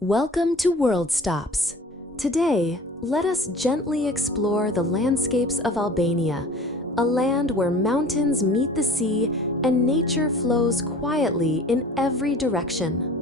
Welcome to World Stops. Today, let us gently explore the landscapes of Albania, a land where mountains meet the sea and nature flows quietly in every direction.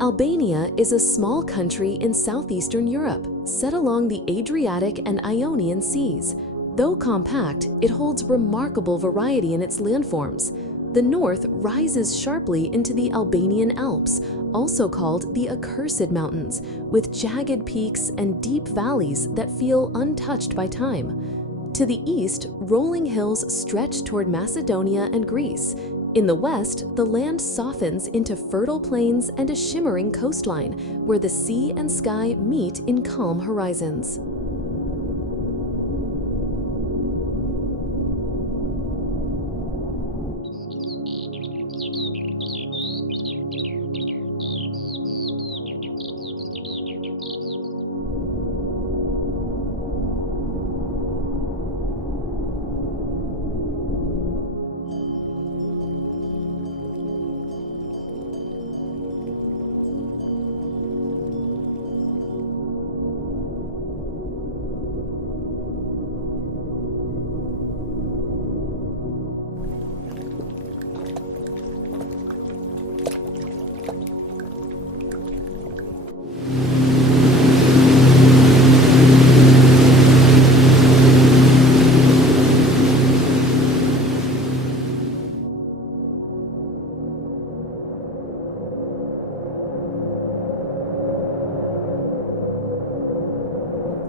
Albania is a small country in southeastern Europe, set along the Adriatic and Ionian seas. Though compact, it holds remarkable variety in its landforms. The north rises sharply into the Albanian Alps, also called the Accursed Mountains, with jagged peaks and deep valleys that feel untouched by time. To the east, rolling hills stretch toward Macedonia and Greece. In the west, the land softens into fertile plains and a shimmering coastline, where the sea and sky meet in calm horizons.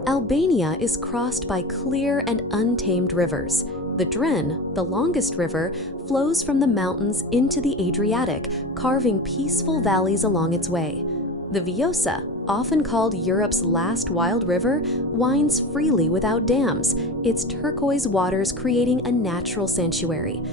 Albania is crossed by clear and untamed rivers. The Dren, the longest river, flows from the mountains into the Adriatic, carving peaceful valleys along its way. The Vjosa, often called Europe's last wild river, winds freely without dams, its turquoise waters creating a natural sanctuary.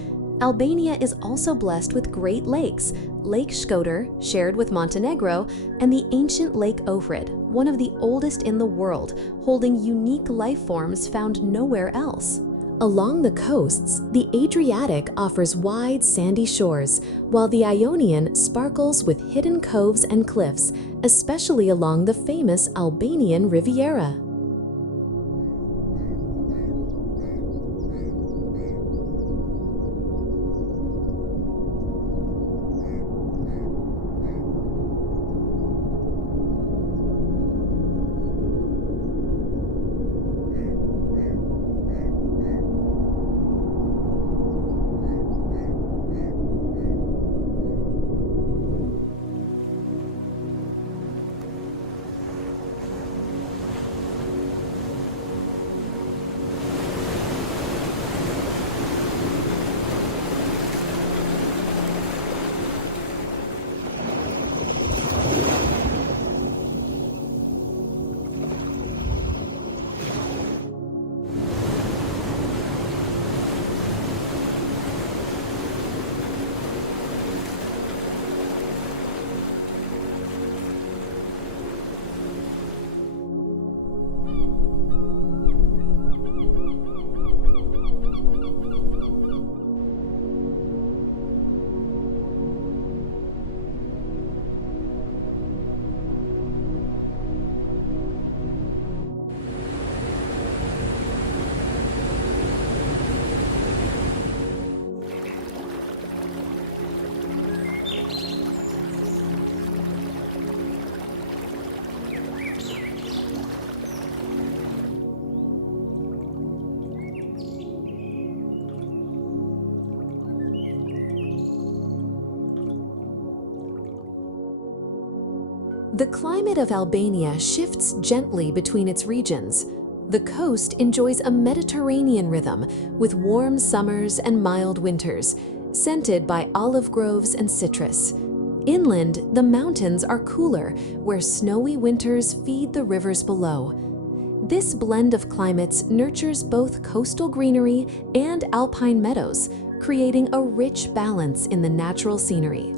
Albania is also blessed with great lakes, Lake Shkodër, shared with Montenegro, and the ancient Lake Ohrid, one of the oldest in the world, holding unique life forms found nowhere else. Along the coasts, the Adriatic offers wide sandy shores, while the Ionian sparkles with hidden coves and cliffs, especially along the famous Albanian Riviera. The climate of Albania shifts gently between its regions. The coast enjoys a Mediterranean rhythm with warm summers and mild winters, scented by olive groves and citrus. Inland, the mountains are cooler, where snowy winters feed the rivers below. This blend of climates nurtures both coastal greenery and alpine meadows, creating a rich balance in the natural scenery.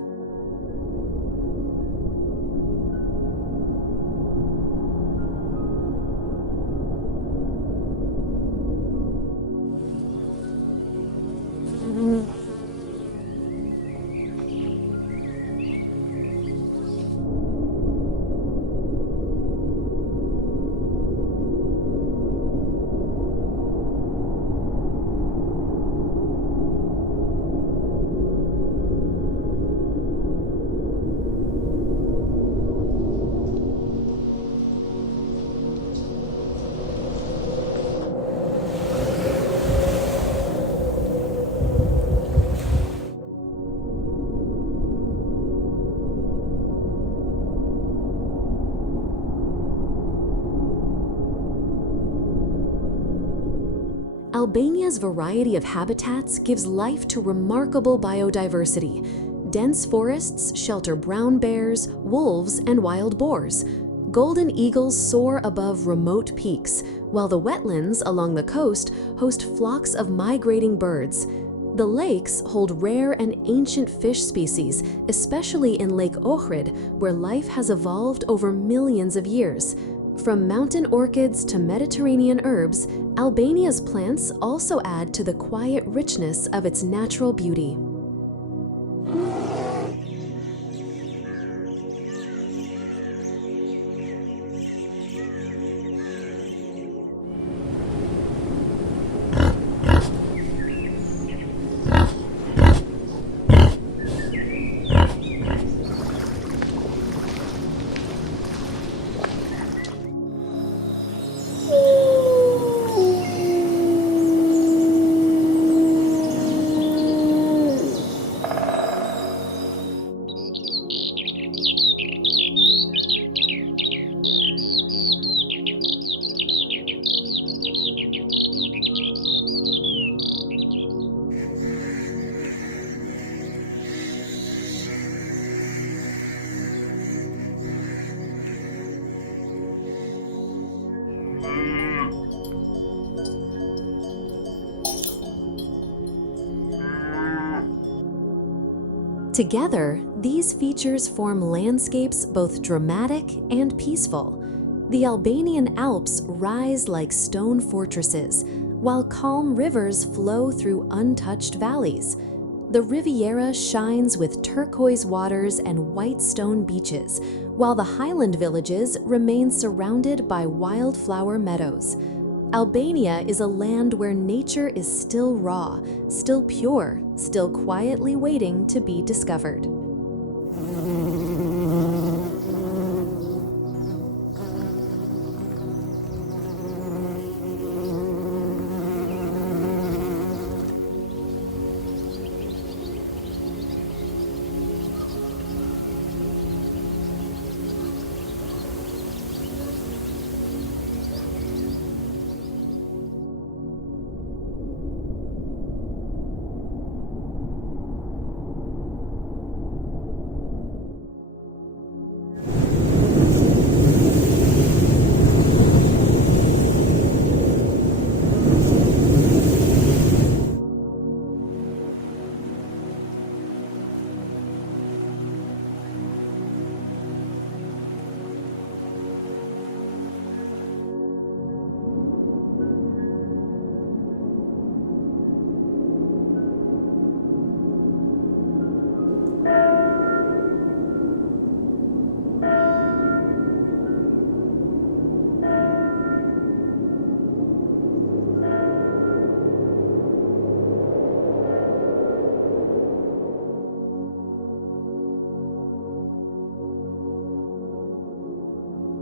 Albania's variety of habitats gives life to remarkable biodiversity. Dense forests shelter brown bears, wolves, and wild boars. Golden eagles soar above remote peaks, while the wetlands along the coast host flocks of migrating birds. The lakes hold rare and ancient fish species, especially in Lake Ohrid, where life has evolved over millions of years. From mountain orchids to Mediterranean herbs, Albania's plants also add to the quiet richness of its natural beauty. Together, these features form landscapes both dramatic and peaceful. The Albanian Alps rise like stone fortresses, while calm rivers flow through untouched valleys. The Riviera shines with turquoise waters and white stone beaches, while the highland villages remain surrounded by wildflower meadows. Albania is a land where nature is still raw, still pure, still quietly waiting to be discovered.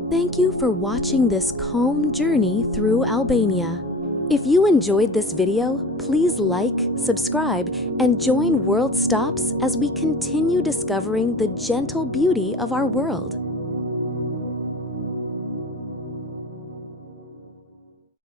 Thank you for watching this calm journey through Albania. If you enjoyed this video, please like, subscribe, and join World Stops as we continue discovering the gentle beauty of our world.